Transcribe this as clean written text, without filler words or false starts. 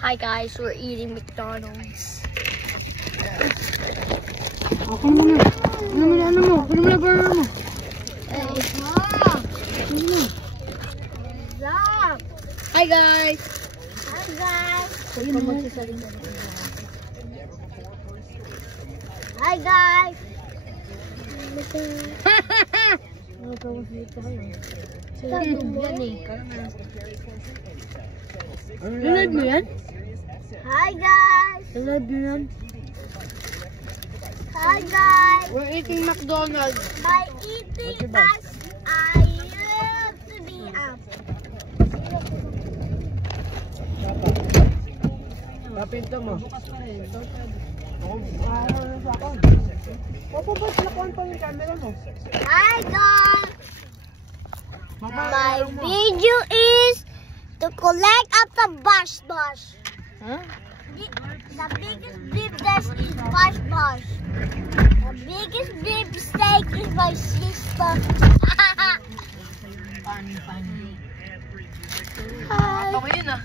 Hi guys, we're eating McDonald's. Hi guys. Hi guys. Hi guys. Live mo yan? Hi guys. Live mo yan? Hi guys. We're eating McDonald's. By eating as I used to be up. Papinto mo. Hi guys. My video is to collect up the bash. Huh? The biggest beef test is bash. The biggest beef steak is my sister. Funny. Hi. Ako yun ah.